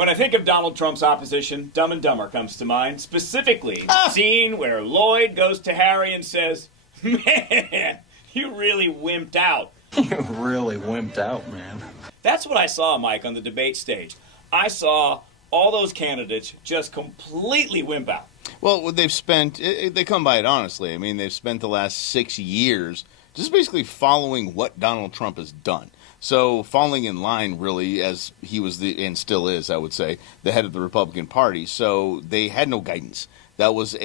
When I think of Donald Trump's opposition, Dumb and Dumber comes to mind. Specifically, the scene where Lloyd goes to Harry and says, "Man, you really wimped out." You really wimped out, man. That's what I saw, Mike, on the debate stage. I saw all those candidates just completely wimp out. Well, they've spent, they come by it honestly. I mean, they've spent the last 6 years just basically following what Donald Trump has done. So falling in line, really, as he was and still is, I would say, the head of the Republican Party. So they had no guidance. That was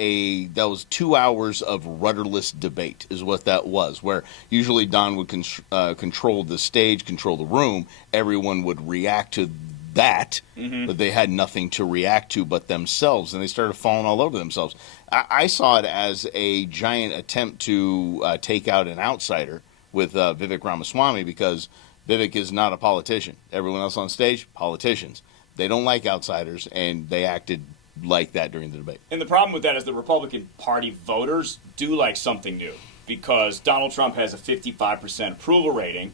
2 hours of rudderless debate, is what that was. Where usually Don would control the stage, control the room. Everyone would react to that, but they had nothing to react to but themselves, and they started falling all over themselves. I saw it as a giant attempt to take out an outsider with Vivek Ramaswamy, because Vivek is not a politician. Everyone else on stage, politicians. They don't like outsiders, and they acted like that during the debate. And the problem with that is the Republican Party voters do like something new, because Donald Trump has a 55% approval rating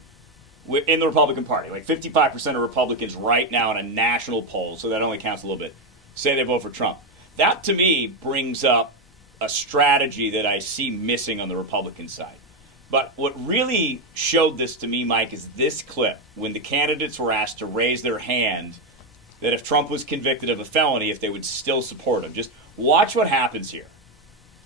in the Republican Party. Like 55% of Republicans right now in a national poll, so that only counts a little bit, say they vote for Trump. That, to me, brings up a strategy that I see missing on the Republican side. But what really showed this to me, Mike, is this clip when the candidates were asked to raise their hand that if Trump was convicted of a felony, if they would still support him. Just watch what happens here.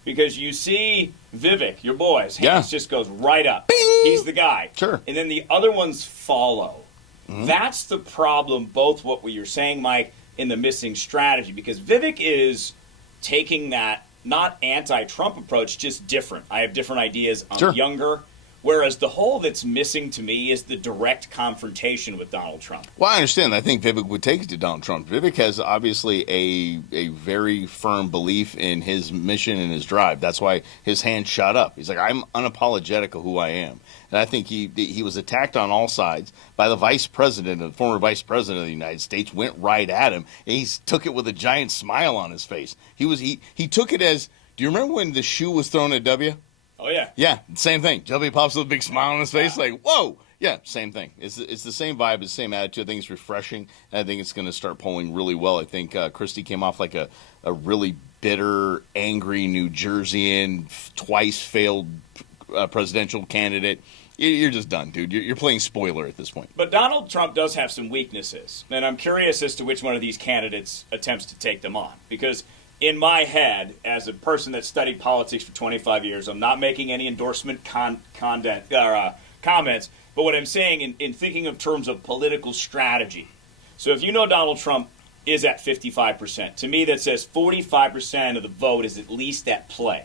Because you see Vivek, your boy, his hands just goes right up. Bing! He's the guy. Sure. And then the other ones follow. That's the problem, both what you're saying, Mike, and the missing strategy. Because Vivek is taking that not anti-Trump approach, just different. I have different ideas. I'm younger. Whereas the whole that's missing to me is the direct confrontation with Donald Trump. Well, I understand. I think Vivek would take it to Donald Trump. Vivek has obviously a very firm belief in his mission and his drive. That's why his hand shot up. He's like, I'm unapologetic of who I am. And I think he was attacked on all sides by the vice president, the former vice president of the United States, went right at him. And he took it with a giant smile on his face. He took it as, do you remember when the shoe was thrown at W? Oh, yeah. Yeah, same thing. W pops with a big smile on his face, like, whoa. Yeah, same thing. It's the same vibe, it's the same attitude. I think it's refreshing, and I think it's going to start polling really well. I think Christie came off like a really bitter, angry New Jerseyan, twice failed presidential candidate. You're just done, dude. You're playing spoiler at this point. But Donald Trump does have some weaknesses, and I'm curious as to which one of these candidates attempts to take them on. Because in my head, as a person that studied politics for 25 years, I'm not making any endorsement comments, but what I'm saying in thinking of terms of political strategy. So if you know Donald Trump is at 55%, to me that says 45% of the vote is at least at play.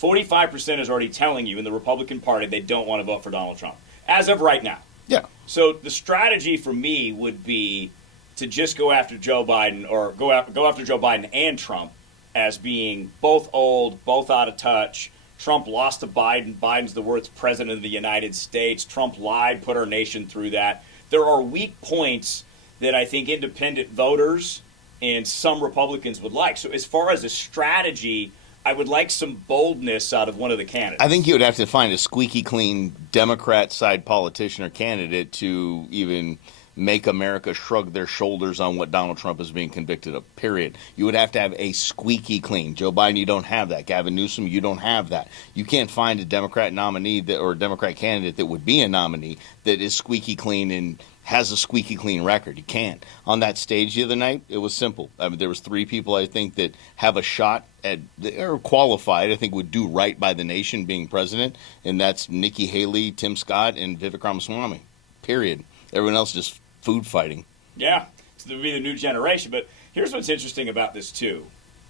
45% is already telling you in the Republican Party they don't want to vote for Donald Trump, as of right now. Yeah. So the strategy for me would be to just go after Joe Biden, or go after Joe Biden and Trump as being both old, both out of touch. Trump lost to Biden. Biden's the worst president of the United States. Trump lied, put our nation through that. There are weak points that I think independent voters and some Republicans would like. So as far as a strategy, I would like some boldness out of one of the candidates. I think you would have to find a squeaky clean Democrat side politician or candidate to even make America shrug their shoulders on what Donald Trump is being convicted of, period. You would have to have a squeaky clean. Joe Biden, you don't have that. Gavin Newsom, you don't have that. You can't find a Democrat nominee or a Democrat candidate that would be a nominee that is squeaky clean and has a squeaky clean record. You can't. On that stage the other night, it was simple. I mean, there was 3 people, I think, that have a shot at, or qualified, I think, would do right by the nation being president, and that's Nikki Haley, Tim Scott, and Vivek Ramaswamy, period. Everyone else just food fighting. Yeah, so there'll be the new generation. But here's what's interesting about this, too,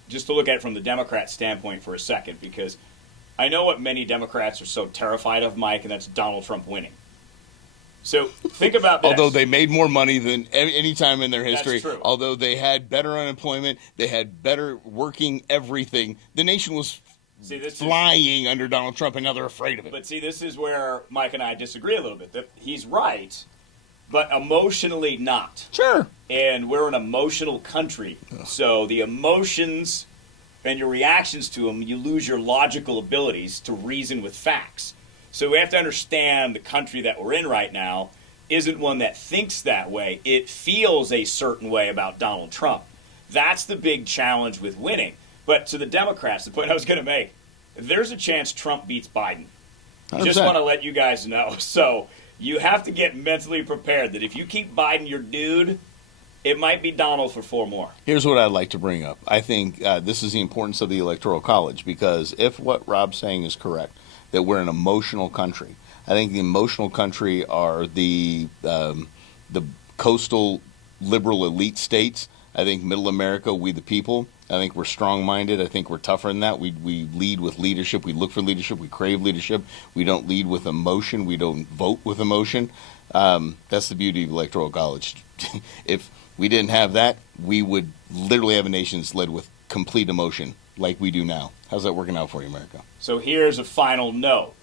just to look at it from the Democrat standpoint for a second, because I know what many Democrats are so terrified of, Mike, and that's Donald Trump winning. So think about this. Although they made more money than any time in their history, That's true. Although they had better unemployment, they had better working everything, the nation was flying under Donald Trump, and now they're afraid of it. But see, this is where Mike and I disagree a little bit. That he's right, but emotionally not. Sure. And we're an emotional country. So the emotions and your reactions to them, you lose your logical abilities to reason with facts. So we have to understand the country that we're in right now. isn't one that thinks that way. It feels a certain way about Donald Trump. That's the big challenge with winning. But to the Democrats, the point I was going to make, there's a chance Trump beats Biden. 100%. Just want to let you guys know. So you have to get mentally prepared that if you keep Biden your dude, it might be Donald for 4 more. Here's what I'd like to bring up. I think this is the importance of the Electoral College, because if what Rob's saying is correct, that we're an emotional country, I think the emotional country are the coastal liberal elite states. I think middle America, we the people, I think we're strong-minded. I think we're tougher than that. We lead with leadership. We look for leadership. We crave leadership. We don't lead with emotion. We don't vote with emotion. That's the beauty of Electoral College. If we didn't have that, we would literally have a nation that's led with complete emotion like we do now. How's that working out for you, America? So here's a final note.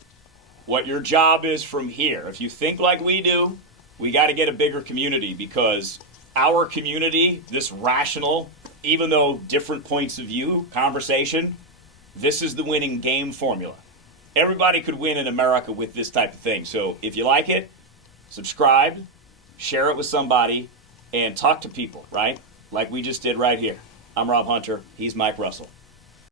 What your job is from here, if you think like we do, we got to get a bigger community, because our community, this rational, even though different points of view, conversation, this is the winning game formula. Everybody could win in America with this type of thing. So if you like it, subscribe, share it with somebody, and talk to people, right? Like we just did right here. I'm Rob Hunter. He's Mike Russell.